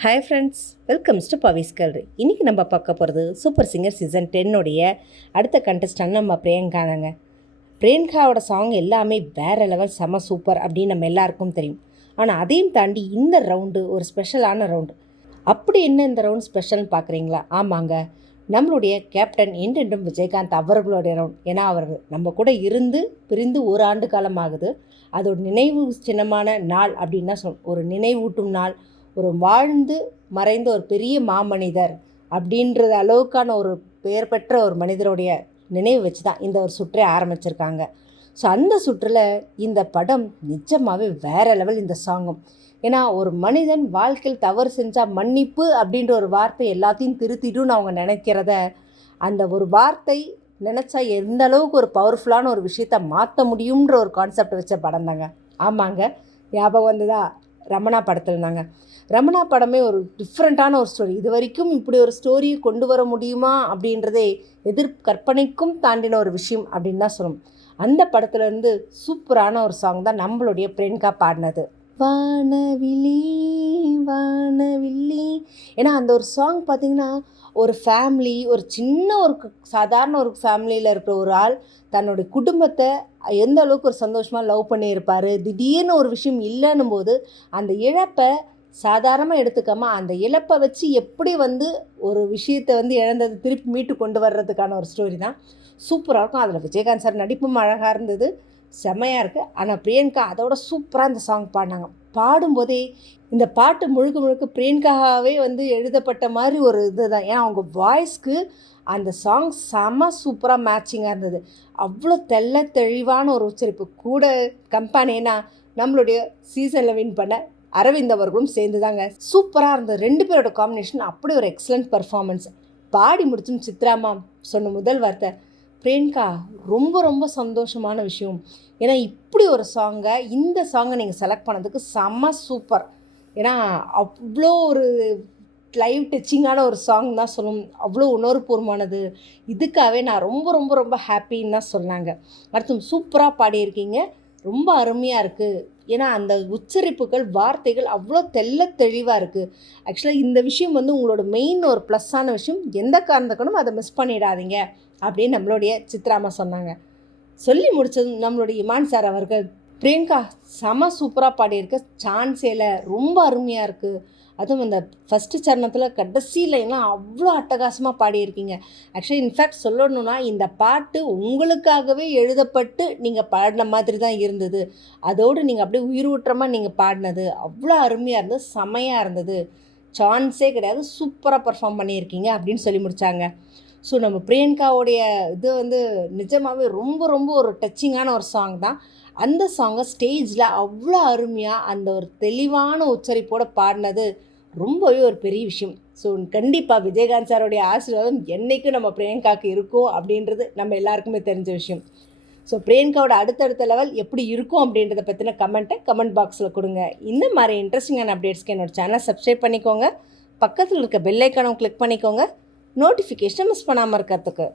Hi friends, welcomes to Pavi's gallery. இன்றைக்கி நம்ம பார்க்க போகிறது சூப்பர் சிங்கர் சீசன் 10 அடுத்த கண்டஸ்டன்ட் நம்ம பிரியங்கா தாங்க. பிரியங்காவோட சாங் எல்லாமே வேறு லெவல், செம சூப்பர் அப்படின்னு நம்ம எல்லாருக்கும் தெரியும். ஆனால் அதையும் தாண்டி இந்த ரவுண்டு ஒரு ஸ்பெஷலான ரவுண்டு. அப்படி என்ன இந்த ரவுண்ட் ஸ்பெஷல்னு பார்க்குறீங்களா? ஆமாங்க, நம்மளுடைய கேப்டன் என்றென்றும் விஜயகாந்த் அவர்களுடைய ரவுண்ட். ஏன்னா அவர் நம்ம கூட இருந்து பிரிந்து ஒரு ஆண்டு காலம் ஆகுது. அதோட நினைவு சின்னமான நாள் அப்படின்னா ஒரு நினைவூட்டும் நாள், ஒரு வாழ்ந்து மறைந்த ஒரு பெரிய மாமனிதர் அப்படின்றது அளவுக்கான ஒரு பெயர் பெற்ற ஒரு மனிதருடைய நினைவு வச்சு தான் இந்த ஒரு சுற்றை ஆரம்பிச்சிருக்காங்க. ஸோ அந்த சுற்றில் இந்த படம் நிஜமாகவே வேறு லெவல். இந்த சாங்கும் ஏன்னா ஒரு மனிதன் வாழ்க்கையில் தவறு செஞ்சால் மன்னிப்பு அப்படின்ற ஒரு வார்த்தை எல்லாத்தையும் திருத்திடும்னு அவங்க நினைக்கிறத, அந்த ஒரு வார்த்தை நினச்சா எந்த அளவுக்கு ஒரு பவர்ஃபுல்லான ஒரு விஷயத்தை மாற்ற முடியுன்ற ஒரு கான்செப்ட் வச்ச படம் தாங்க. ஆமாங்க, ஞாபகம் வந்துதா ரமணா படத்தில் இருந்தாங்க. ரமணா படமே ஒரு டிஃப்ரெண்ட்டான ஒரு ஸ்டோரி. இது வரைக்கும் இப்படி ஒரு ஸ்டோரியை கொண்டு வர முடியுமா அப்படின்றதே கற்பனைக்கும் தாண்டின ஒரு விஷயம் அப்படின்னு தான் சொல்லணும். அந்த படத்துலேருந்து சூப்பரான ஒரு சாங் தான் நம்மளுடைய பிரியங்கா பாடினது, வானவில்லி வானவில்லி. ஏன்னா அந்த ஒரு சாங் பார்த்திங்கன்னா, ஒரு ஃபேமிலி, ஒரு சின்ன ஒரு சாதாரண ஒரு ஃபேமிலியில் இருக்கிற ஒரு ஆள் தன்னுடைய குடும்பத்தை எந்த அளவுக்கு ஒரு சந்தோஷமாக லவ் பண்ணியிருப்பார். திடீர்னு ஒரு விஷயம் இல்லைன்னும் போது அந்த இழப்பை சாதாரணமாக எடுத்துக்காமல் அந்த இழப்பை வச்சு எப்படி ஒரு விஷயத்தை இழந்ததை திருப்பி மீட்டு கொண்டு வர்றதுக்கான ஒரு ஸ்டோரி தான். சூப்பராக இருக்கும். அதில் விஜயகாந்த் சார் நடிப்பும் அழகாக இருந்தது, செம்மையாக இருக்குது. ஆனால் பிரியங்கா அதோட சூப்பராக இந்த சாங் பாடினாங்க. பாடும்போதே இந்த பாட்டு முழுக்க முழுக்க பிரியங்காவே எழுதப்பட்ட மாதிரி ஒரு இது தான். ஏன்னா அவங்க வாய்ஸ்க்கு அந்த சாங் செம சூப்பராக மேட்சிங்காக இருந்தது. அவ்வளோ தெளிவான ஒரு உச்சரிப்பு கூட. கம்பெனினா நம்மளுடைய சீசனில் வின் பண்ண அரவிந்த் அவர்களும் சேர்ந்து தாங்க. சூப்பராக இருந்தது. 2 பேரோட காம்பினேஷன் அப்படி ஒரு எக்ஸலண்ட் பர்ஃபார்மன்ஸ். பாடி முடிச்சும் சித்ராமா சொன்ன முதல் வார்த்தை, பிரியங்கா ரொம்ப ரொம்ப சந்தோஷமான விஷயம். ஏன்னா இப்படி ஒரு சாங்கை, இந்த சாங்கை நீங்கள் செலக்ட் பண்ணதுக்கு செம்ம சூப்பர். ஏன்னா அவ்வளோ ஒரு லைவ் டச்சிங்கான ஒரு சாங் தான் சொல்லணும். அவ்வளோ உணர்வுபூர்வமானது. இதுக்காகவே நான் ரொம்ப ரொம்ப ரொம்ப ஹாப்பின்னு தான் சொன்னாங்க. அடுத்து சூப்பராக பாடியிருக்கீங்க, ரொம்ப அருமையாக இருக்குது. ஏன்னா அந்த உச்சரிப்புகள், வார்த்தைகள் அவ்வளோ தெளிவாக இருக்குது. ஆக்சுவலாக இந்த விஷயம் உங்களோட மெயின் ஒரு ப்ளஸ்ஸான விஷயம். எந்த காரணத்துக்கணும் அதை மிஸ் பண்ணிடாதீங்க அப்படின்னு நம்மளுடைய சித்ராமா சொன்னாங்க. சொல்லி முடித்ததும் நம்மளுடைய இமான் சார் அவர்கள், பிரியங்கா செம சூப்பராக பாடியிருக்க, சான்ஸேல ரொம்ப அருமையாக இருக்குது. அதுவும் அந்த ஃபஸ்ட்டு சரணத்தில் கடைசியில் எல்லாம் அவ்வளோ அட்டகாசமாக பாடியிருக்கீங்க. ஆக்சுவலி இன்ஃபேக்ட் சொல்லணுன்னா இந்த பாட்டு உங்களுக்காகவே எழுதப்பட்டு நீங்கள் பாடின மாதிரி தான் இருந்தது. அதோடு நீங்கள் அப்படியே உயிரூற்றமாக நீங்கள் பாடினது அவ்வளோ அருமையாக இருந்தது, செமையாக இருந்தது, சான்ஸே கிடையாது, சூப்பராக பர்ஃபார்ம் பண்ணியிருக்கீங்க அப்படின்னு சொல்லி முடித்தாங்க. ஸோ நம்ம பிரியங்காவுடைய இது நிஜமாகவே ரொம்ப ரொம்ப ஒரு டச்சிங்கான ஒரு சாங் தான். அந்த சாங்கை ஸ்டேஜில் அவ்வளோ அருமையாக அந்த ஒரு தெளிவான உச்சரிப்போடு பாடினது ரொம்பவே ஒரு பெரிய விஷயம். ஸோ கண்டிப்பாக விஜயகாந்த் சாரோடைய ஆசீர்வாதம் என்றைக்கும் நம்ம பிரியங்காவுக்கு இருக்கும் அப்படின்றது நம்ம எல்லாருக்குமே தெரிஞ்ச விஷயம். ஸோ பிரியங்காவோட அடுத்தடுத்த லெவல் எப்படி இருக்கும் அப்படின்றத பற்றின கமெண்ட் பாக்ஸில் கொடுங்க. இந்த மாதிரி இன்ட்ரெஸ்டிங்கான அப்டேட்ஸ்க்கு என்னோட சேனலை சப்ஸ்கிரைப் பண்ணிக்கோங்க. பக்கத்தில் இருக்க பெல் ஐக்கானும் கிளிக் பண்ணிக்கோங்க, நோட்டிஃபிகேஷனை மிஸ் பண்ணாமல் இருக்கிறதுக்கு.